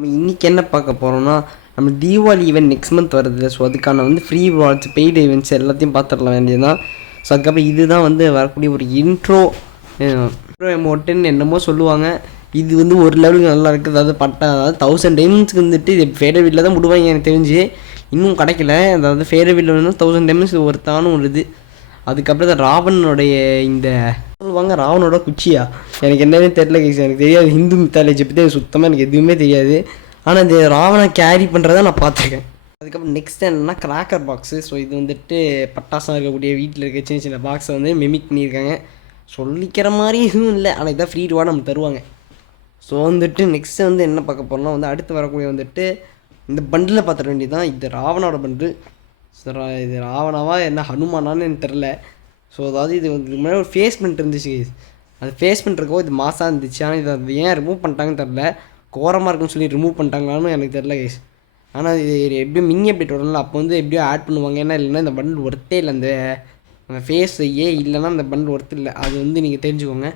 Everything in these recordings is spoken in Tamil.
நம்ம இன்றைக்கி என்ன பார்க்க போகிறோம்னா நம்ம தீபாவளி ஈவெண்ட் நெக்ஸ்ட் மந்த் வருது. ஸோ அதுக்கான ஃப்ரீ வாட்ச் பெய்டு ஈவெண்ட்ஸ் எல்லாத்தையும் பார்த்துடலாம் வேண்டியதுதான். ஸோ அதுக்கப்புறம் இதுதான் வரக்கூடிய ஒரு இன்ட்ரோ எமௌண்ட்டுன்னு என்னமோ சொல்லுவாங்க. இது ஒரு லெவலுக்கு நல்லா இருக்குது. அதாவது 1000 டைமண்ட்ஸ்க்கு இது ஃபேரவில்ல தான் விடுவாங்க எனக்கு தெரிஞ்சு. இன்னும் கிடைக்கல. அதாவது ஃபேரவில்ல 1000 டைமண்ட்ஸ் ஒருத்தானும் ஒரு இது. அதுக்கப்புறம் ராவனுடைய இந்த சொல்லுவாங்க ராவனோட குச்சியா எனக்கு என்னவே தெரில கைஸ். எனக்கு தெரியாது ஹிந்து மித்தாலஜி பற்றி எனக்கு சுத்தமாக எனக்கு எதுவுமே தெரியாது. ஆனால் இந்த ராவனை கேரி பண்ணுறதை நான் பார்த்துருக்கேன். அதுக்கப்புறம் நெக்ஸ்ட் என்னென்னா கிராக்கர் பாக்ஸு. ஸோ இது பட்டாசாக இருக்கக்கூடிய வீட்டில் இருக்க சின்ன சின்ன பாக்ஸை மெமிக் பண்ணியிருக்காங்க. சொல்லிக்கிற மாதிரி எதுவும் இல்லை, ஆனால் இதான் ஃப்ரீ ரிவார்டு நம்ம தருவாங்க. ஸோ நெக்ஸ்ட்டு என்ன பார்க்க போகிறோம்னா அடுத்து வரக்கூடிய இந்த பண்டில் பார்த்துட வேண்டியதான். இது ராவனோட பண்டில். சார் இது ராவணாவா என்ன ஹனுமானான்னு எனக்கு தெரில. ஸோ அதாவது இது முன்னாடி ஒரு ஃபேஸ்மெண்ட் இருந்துச்சு. அது ஃபேஸ்மெண்ட் இருக்கோ இது மாசாக இருந்துச்சு. ஆனால் இது அது ஏன் ரிமூவ் பண்ணிட்டாங்கன்னு தெரில. கோரமாக இருக்குன்னு சொல்லி ரிமூவ் பண்ணிட்டாங்களான்னு எனக்கு தெரில கைஸ். ஆனால் இது எப்படியும் மினி அப்டேட் வரல அப்போ எப்படியோ ஆட் பண்ணுவாங்க. ஏன்னா இல்லைன்னா இந்த பண்டில் ஒர்த்தே இல்லை. அந்த ஃபேஸ் இல்லைன்னா அந்த பண்டில் ஒர்த்து இல்லை. அது நீங்கள் தெரிஞ்சுக்கோங்க.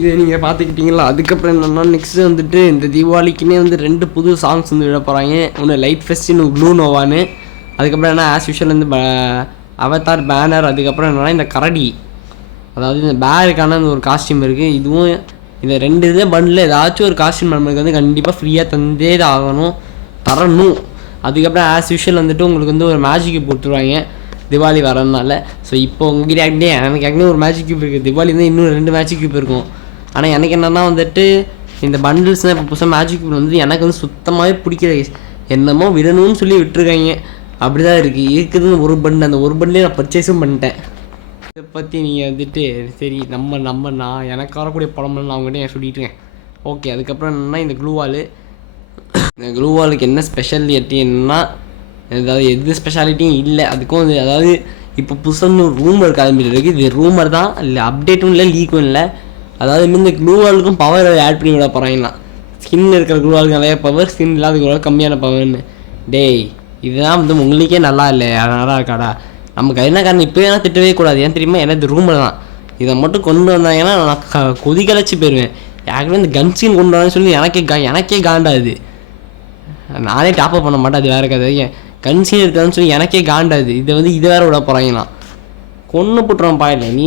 இது நீங்கள் பார்த்துக்கிட்டிங்களா. அதுக்கப்புறம் என்னென்னா நெக்ஸ்ட்டு இந்த தீபாவளிக்குன்னே 2 புது சாங்ஸ் விட போகிறாங்க. ஒன்று லைட் ஃபெஸ்ட், இன்னும் ப்ளூ நோவான்னு. அதுக்கப்புறம் என்ன ஆஸ் யூஷுவல் அவதார் பேனர். அதுக்கப்புறம் என்னென்னா இந்த கரடி, அதாவது இந்த பேருக்கான ஒரு காஸ்டியூம் இருக்குது. இதுவும் இந்த 2 இதே பண்டில் ஏதாச்சும் ஒரு காஸ்டியூம் நம்மளுக்கு கண்டிப்பாக ஃப்ரீயாக தந்தே தான் தரணும். அதுக்கப்புறம் ஆஸ் யூஷுவல் உங்களுக்கு ஒரு மேஜிக் கியூப் கொடுத்துருவாங்க திவாலி வரதுனால. ஸோ இப்போ உங்ககிட்ட எனக்கு ஏற்கனவே ஒரு மேஜிக் கியூப் இருக்குது. திவாலி இன்னும் 2 மேஜிக் கியூப் இருக்கும். ஆனால் எனக்கு என்னென்னா இந்த பண்டில்ஸ் தான் இப்போ புதுசாக மேஜிக் கியூப் எனக்கு சுத்தமாகவே பிடிக்கல. என்னமோ விடணும்னு சொல்லி விட்டுருக்காங்க. அப்படி தான் இருக்குதுன்னு ஒரு பண்டு. அந்த ஒரு பண்டிலே நான் பர்ச்சேஸும் பண்ணிட்டேன். இதை பற்றி நீங்கள் சரி நான் எனக்கு வரக்கூடிய படம்னு நான் அவங்ககிட்ட சொல்லிட்டுருக்கேன். ஓகே. அதுக்கப்புறம் என்னென்னா இந்த க்ளூவாலு. இந்த க்ளூவாலுக்கு என்ன ஸ்பெஷாலிட்டி என்னென்னா அதாவது எது ஸ்பெஷாலிட்டியும் இல்லை. அதுக்கும் அதாவது இப்போ புதுசாக ஒரு ரூமர் கிளம்பிட்டு இருக்குது. இது ரூமர் தான், இல்லை அப்டேட்டும் இல்லை, லீக்கும் இல்லை. அதாவது இந்த க்ளூவாலுக்கும் பவர் ஆட் பண்ணி விட போகிறாங்களாம். ஸ்கின் இருக்கிற க்ளூவாலுக்கு நிறைய பவர், ஸ்கின் இல்லாத க்ளூவாலுக்கு கம்மியான பவர்னு. டேய் இதுதான் உங்களுக்கே நல்லா இல்லை, நல்லா இருக்காடா. நமக்கு என்ன காரணம் இப்போ வேணால் திட்டவே கூடாது. ஏன் தெரியுமா? ஏன்னா இது ரூமர் தான். இதை மட்டும் கொண்டு வந்தாங்கன்னா நான் கொதிகலைச்சி போயிடுவேன். யாருக்குமே இந்த கன்ஸ்கின் கொண்டு வரான்னு சொல்லி எனக்கே காண்டாது. நானே டாப்அப் பண்ண மாட்டேன். அது வேறு கதை. கன்ஸ்கின் இருக்காதுன்னு சொல்லி எனக்கே காண்டாது. இது வேறு விட போகிறாங்களாம். கொன்று போட்டுருவான் பாயில நீ.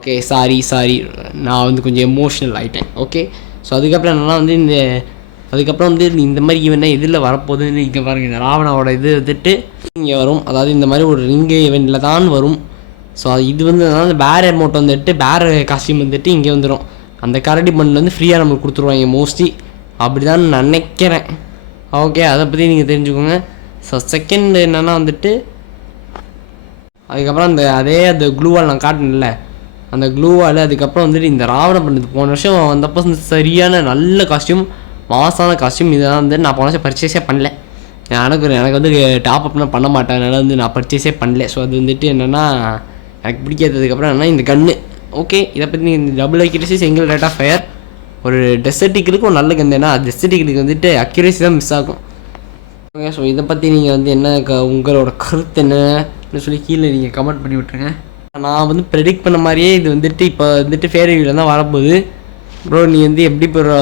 ஓகே சாரி நான் கொஞ்சம் எமோஷ்னல் ஆகிட்டேன். ஓகே. ஸோ அதுக்கப்புறம் என்னென்னா அதுக்கப்புறம் இந்த மாதிரி ஈவெண்ட்னா எதில் வரப்போகுதுன்னு இங்கே பாருங்கள். இந்த ராவணாவோட இது இங்கே வரும். அதாவது இந்த மாதிரி ஒரு ரிங்கு ஈவெண்ட்டில் தான் வரும். ஸோ இது அந்த பேர் அமௌண்ட் பேர் காஸ்டியூம் இங்கே வந்துடும். அந்த கரடி பண்டில் ஃப்ரீயாக நம்மளுக்கு கொடுத்துருவாங்க மோஸ்ட்லி. அப்படி தான் நினைக்கிறேன். ஓகே. அதை பற்றி நீங்கள் தெரிஞ்சுக்கோங்க. ஸோ செகண்ட் என்னென்னா அதுக்கப்புறம் அந்த க்ளூவால் நான் காட்டினேன்ல, அந்த க்ளூவால். அதுக்கப்புறம் இந்த ராவண பண்டில் போன வருஷம் வந்தப்போ சரியான நல்ல காஸ்டியூம், மாசான காஸ்டியூம். இதெல்லாம் நான் போன வருஷம் பர்ச்சேஸே பண்ணல. எனக்கு டாப் அப்லாம் பண்ண மாட்டேன். அதனால் நான் பர்ச்சேஸே பண்ணல. ஸோ அது என்னென்னா எனக்கு பிடிக்காததுக்கப்புறம் என்னென்னா இந்த கன்று. ஓகே. இதை பற்றி இந்த double accuracy, single rate of fire. ஒரு டெசர்டிகளுக்கு ஒரு நல்ல கன்று. ஏன்னா டெசர்டிகளுக்கு அக்யூரசி தான் மிஸ் ஆகும். ஓகே. ஸோ இதை பற்றி நீங்கள் என்ன உங்களோட கருத்து என்னன்னு சொல்லி கீழே நீங்கள் கமெண்ட் பண்ணி விட்டுருங்க. நான் ப்ரெடிக்ட் பண்ண மாதிரியே இது இப்போ ஃபேரவியில் தான் வரப்போகுது. ப்ரோ நீ எப்படி ப்ரோ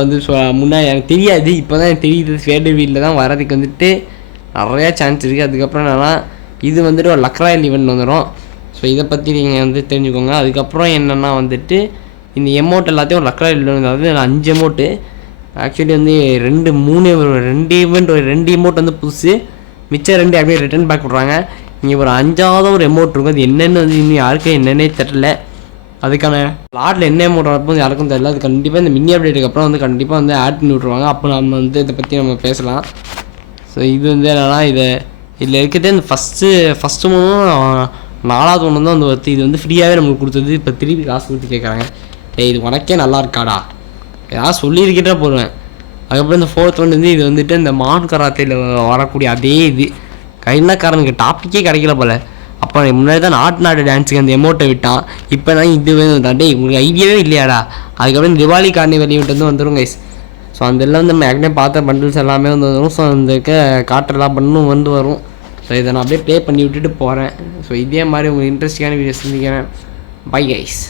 முன்னாடி எனக்கு தெரியாது. இப்போ தான் எனக்கு தெரியுது ஃபேரவியில் தான் வரதுக்கு நிறையா சான்ஸ் இருக்குது. அதுக்கப்புறம் என்னென்னா இது ஒரு லக்ராயல் ஈவெண்ட் வந்துடும். ஸோ இதை பற்றி நீங்கள் தெரிஞ்சுக்கோங்க. அதுக்கப்புறம் என்னென்னா இந்த எமௌண்ட் எல்லாத்தையும் ஒரு லக்ராயல் ஈவெண்ட், அதாவது 5 எமௌண்ட்டு ஆக்சுவலி 2 எமௌண்ட் புதுசு, மிச்சம் 2 அப்படியே ரிட்டர்ன் பேக் விட்றாங்க. இங்கே ஒரு 5ஆவது ஒரு எமௌண்ட் இருக்கும். அது என்னென்னு இன்னும் யாருக்கும் என்னென்னே தெரில. அதுக்கான லாட்டில் என்ன அமௌண்ட் வரப்போ யாருக்கும் தெரியல. அது கண்டிப்பாக இந்த மினி அப்டேட்டுக்கு அப்புறம் கண்டிப்பாக ஆட் பண்ணி விட்ருவாங்க. அப்போ நம்ம இதை பற்றி நம்ம பேசலாம். ஸோ இது என்னென்னா இதில் இருக்கிறதே இந்த ஃபஸ்ட்டு மூணும் 4ஆவது ஒன்று தான் வருது. இது ஃப்ரீயாகவே நம்மளுக்கு கொடுத்தது. இப்போ திருப்பி காசு கொடுத்து கேட்குறாங்க. இது உனக்கே நல்லா இருக்காடா, ஏதாவது சொல்லியிருக்கிட்டே போடுவேன். அதுக்கப்புறம் இந்த 4th ஒன் இது இந்த மான் கராத்தையில் வரக்கூடிய அதே இது கையிலக்காரனுக்கு டாப்பிக்கே கிடைக்கல போல். அப்போ முன்னாடி தான் நாட்டு டான்ஸுக்கு அந்த எமௌண்ட்டை விட்டான். இப்போ தான் இது வேணும். டேய் உங்களுக்கு ஐடியாவே இல்லையாடா. அதுக்கப்புறம் திவாலி கார்னிவல் ஈவெண்ட் வந்துடும் கைஸ். ஸோ அதெல்லாம் நம்ம ஏற்கனவே பார்த்த பண்டில்ஸ் எல்லாமே வந்துடும். ஸோ அந்த காட்டெல்லாம் பண்ணணும் வரும். ஸோ இதை நான் அப்படியே ப்ளே பண்ணி விட்டுட்டு போகிறேன். ஸோ இதே மாதிரி உங்களுக்கு இன்ட்ரெஸ்டிங்கான வீடியோஸ் செஞ்சுக்கிறேன். Bye guys.